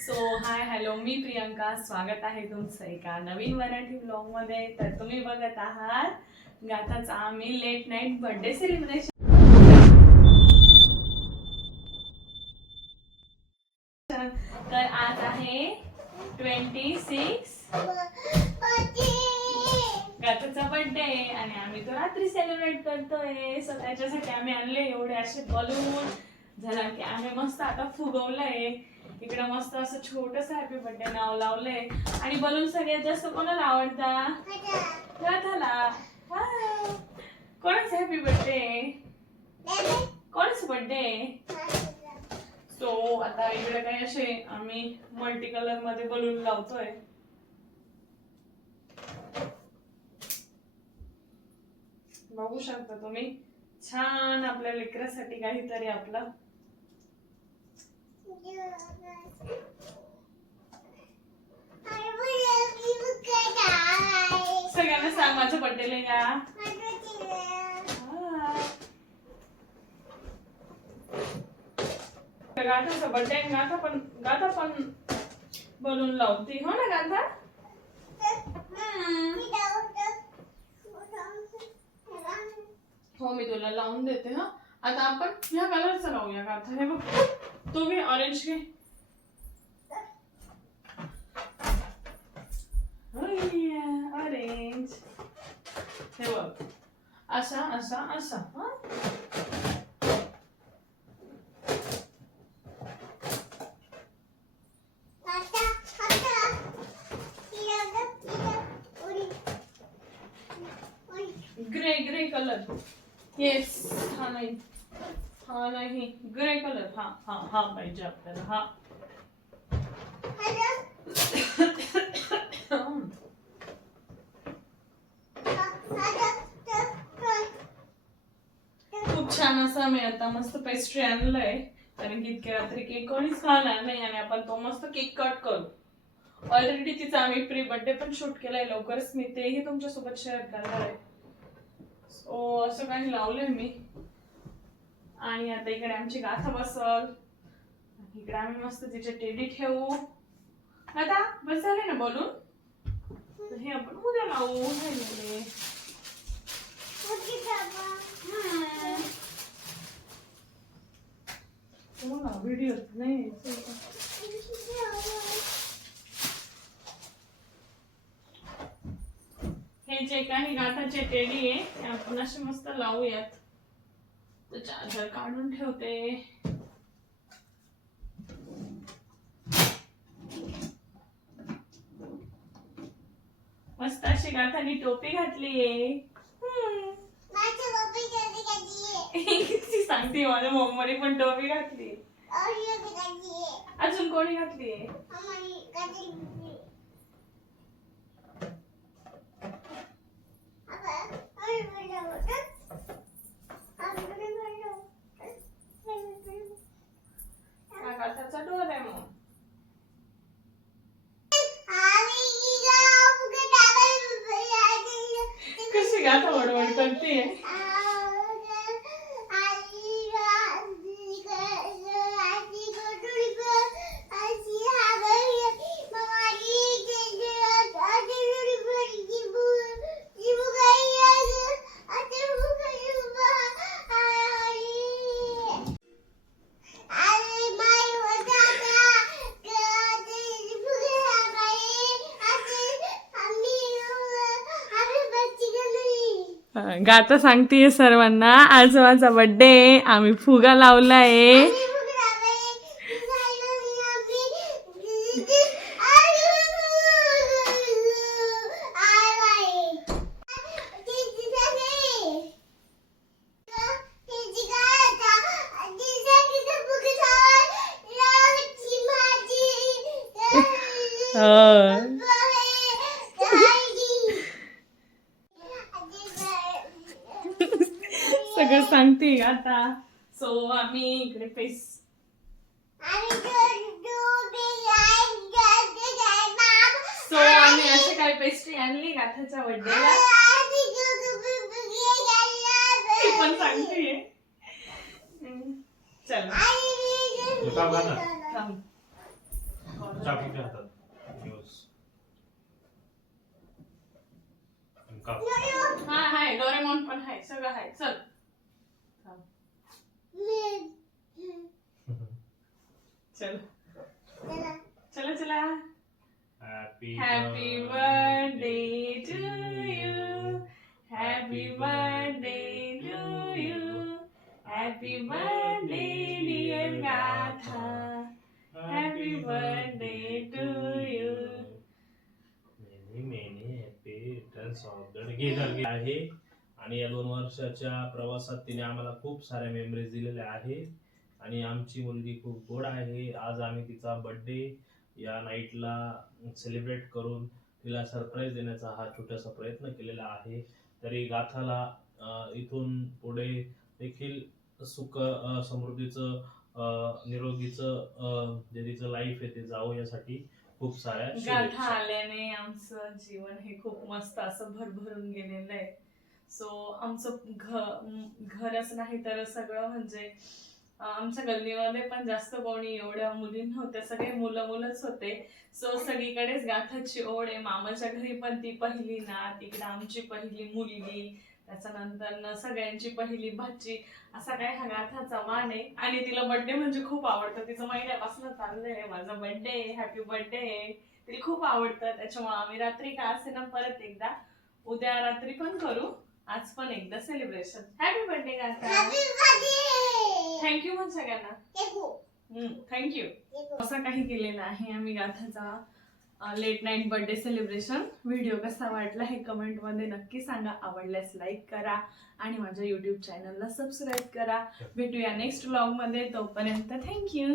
So hi hello मी प्रियंका. स्वागत आहे तुमचं एका नवीन मराठी ब्लॉगमध्ये तर तुम्ही बघत आहात गाताचा आम्ही लेट नाईट बर्थडे सेलिब्रेशन तर आज आहे ट्वेंटी सिक्स गाथाचा बर्थडे आणि आम्ही तो रात्री सेलिब्रेट करतोय. सो त्याच्यासाठी आम्ही आणले एवढे असे बलून झाला की आम्ही मस्त आता फुगवलंय. इकडे मस्त असं छोटस हॅपी बर्थडे नाव लावलंय. आणि बलून सगळ्यात जास्त कोणाला आवडता? गाथाला कोणाच हॅपी बर्थडे कोणाच बर्थडे सो आता इकडे काही असे आम्ही मल्टी कलरमध्ये बलून लावतोय. बघू शकता तुम्ही. छान आपल्या लेकरासाठी काहीतरी आपलं सगळ्यांना गाथा गाथा पण बलून लावती हो ना गाथा? हो, मी तुला लावून देते, हा. आता आपण ह्या कलरचा लावूया गाथा, हे बघ. तो घे ऑरेंज घे ऑरेंज हे बघ. असा असा असा. हा? ग्रे ग्रे कलर येस हा नाही हा नाही ग्रे कलर. हा हा हा पाहिजे आपल्याला. हा. खूप छान असा मी आता मस्त पेस्ट्री आणलंय. कारण की इतक्या रात्री केक कोणीच खाणार नाही आणि आपण तो मस्त केक कट करू. ऑलरेडी तिचा आम्ही प्री बर्थडे पण शूट केलाय लवकरच. मी तेही तुमच्यासोबत शेअर करणार आहे. सो असं काही लावलंय मी. आणि आता इकडे आमची गाथा बसल. इकडे आम्ही मस्त तिचे टेडी ठेवू. आता बस झाले ना बोलून? हे आपण उद्या लावू. राहिलेले. हम्म. हो ना व्हिडिओ नाही हे जे काही गाठाचे टेडी आहे ते आपण असे मस्त लावूयात. तर चार्जर काढून ठेवते. मस्त अशी गाठाने टोपी घातलीये हम्म. सांगते माझ्या मम्मीने पण टोपी घातली अजून कोणी घातलीये 对。गाता सांगतेय सर्वांना. आज माझा बर्थडे आम्ही फुगा लावलाय. सगळं सांगते आता. सो आम्ही इकडे फेस सो आम्ही अशी काय पेस्ट्री आणली गाठाच्या बर्थडेला ती पण सांगते. चला. बघा ना. थांब. कापूच्या हातात दिवस आणि काप. हा हाय. डोरेमॉन पण हाय. सगळं हाय. चल. चल. चला. चला Happy happy birthday to you happy birthday to you happy birthday dear Gatha happy birthday to you many many happy returns of the day आहे. आणि या दोन वर्षाच्या प्रवासात तिने आम्हाला खूप साऱ्या मेमरीज दिलेल्या आहेत. आणि आमची मुलगी खूप गोड आहे. आज आम्ही तिचा बर्थडे या नाईटला सेलिब्रेट करून तिला सरप्राईज देण्याचा हा छोटासा प्रयत्न केलेला आहे. तरी गाथाला इथून पुढे देखील सुख समृद्धीचं निरोगीचं जे तिचं लाईफ आहे ते जावं यासाठी खूप साऱ्या गाथा आल्याने आमचं जीवन हे खूप मस्त असं भरभरून गेलेलं आहे. सो आमचं घ घरच नाही तर सगळं म्हणजे आमच्या गल्लीमध्ये पण जास्त कोणी एवढ्या मुली नव्हत्या सगळे मुलं मुलंच होते. सो सगळीकडेच गाथाची ओढ आहे. मामाच्या घरी पण ती पहिली ना तिकडे आमची पहिली मुलगी त्याच्यानंतर न सगळ्यांची पहिली भाची असा काय हा गाथाचा मान आहे. आणि तिला बर्थडे म्हणजे खूप आवडतं. तिचं महिन्यापासून चाललंय. माझा बर्थडे हॅपी बर्थडे तिला खूप आवडतं. त्याच्यामुळे आम्ही रात्री का असे ना परत एकदा उद्या रात्री पण करू. आज पण एकदा celebration happy birthday Gatha. Thank you म्हण सगळ्यांना. थँक्यू असं काही केलेलं आहे आम्ही गाथाचा late night birthday celebration video कसा वाटला हे कमेंटमध्ये नक्की सांगा. आवडल्यास लाईक करा आणि माझ्या युट्यूब चॅनलला सबस्क्राईब करा. भेटूया नेक्स्ट व्लॉगमध्ये तोपर्यंत थँक्यू